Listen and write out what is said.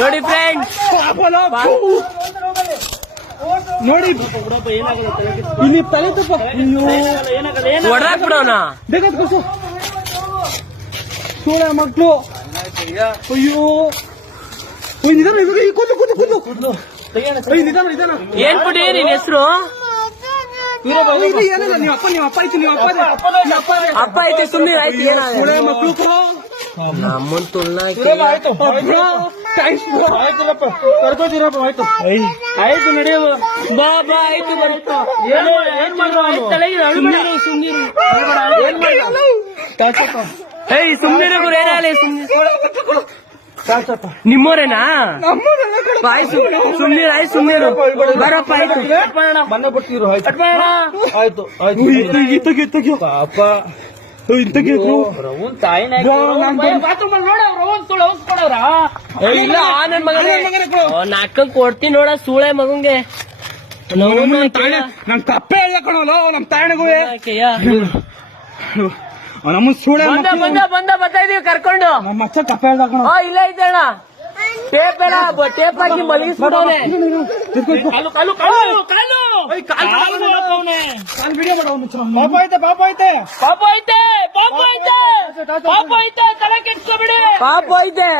ನೋಡಿ ಫ್ರೆಂಡ್ಸ್, ನೋಡಿ ಇಲ್ಲಿ ತಲೆ ತಪ್ಪ ಹೊಡ್ರಾಕ್ ಬಿಡೋಣ. ಬೇಕಾದ ಕೂಸು ಸೋಳ ಮಕ್ಕಳು. ಅಯ್ಯೋ ನಿಧಾನ ಕೂತು ಕೂತು ಕೂತು ನಿಧಾನ ನಿಧಾನ. ಏನ್ ಬಿಡಿ ನಿನ್ ಹೆಸರು? ಏನಿಲ್ಲ, ನೀವು ಅಪ್ಪ ಆಯ್ತು, ನೀವು ಅಪ್ಪ ಐತೆ ಸುಮ್ಮನೆ ಆಯ್ತು. ಸೋಳ ಮಕ್ಕಳು ನಮ್ಮನ್ ತುಳ್ಳ ಕರ್ಕೋತೀರಪ್ಪ. ಆಯ್ತು ನಡೆಯುವ ಬಾ ಬಾ ಆಯ್ತು ಬರುತ್ತೋ. ಏಯ್ ಸುಮ್ನಿರು ಗುರು, ಏನಾಗಲಿ ನಿಮ್ಮೋರೇನಾ? ಆಯ್ತು ಸುಮ್ನೀರು, ಆಯ್ತು ಸುಮ್ನೀರು, ಬರಪ್ಪ ಆಯ್ತು. ಮನೆ ಬಿಟ್ಟಿರು. ಆಯ್ತು ತೆಗಿಯೋ ಪಾಪ. ಇಲ್ಲ ನನ್ ಮಗ ನಾಲ್ಕಂಗ್ ಕೊಡ್ತೀನಿ ನೋಡ ಸೂಳೆ ಮಗಂಗೆ. ನಮ್ ತಪ್ಪೇ ಇಲ್ಲ ಕಣೋ ನಮ್ ತಾಯಣಗೂ ನಮ್ಮ ಸೂಳೆ ಬರ್ತಾ ಇದೀವಿ ಕರ್ಕೊಂಡು. ನಮ್ಮ ಅಚ್ಚ ತಪ್ಪೇ ಹೇಳ್ದ ಕಣೋ. ಇಲ್ಲ ಇದ್ದಣ್ಣ, ಟೇಪ್ ಎಲ್ಲ ಟೇಪ್ ಹಾಕಿ ಮಲಗಿಸ್ಬಿಡೋನೆ. ಪಾಪ ಐತೆ ಪಾಪ ಐತೆ ತಲೆ ಕೆಡ್ಸ್ಕೊಬಿಡಿ. ಪಾಪ ಐತೆ.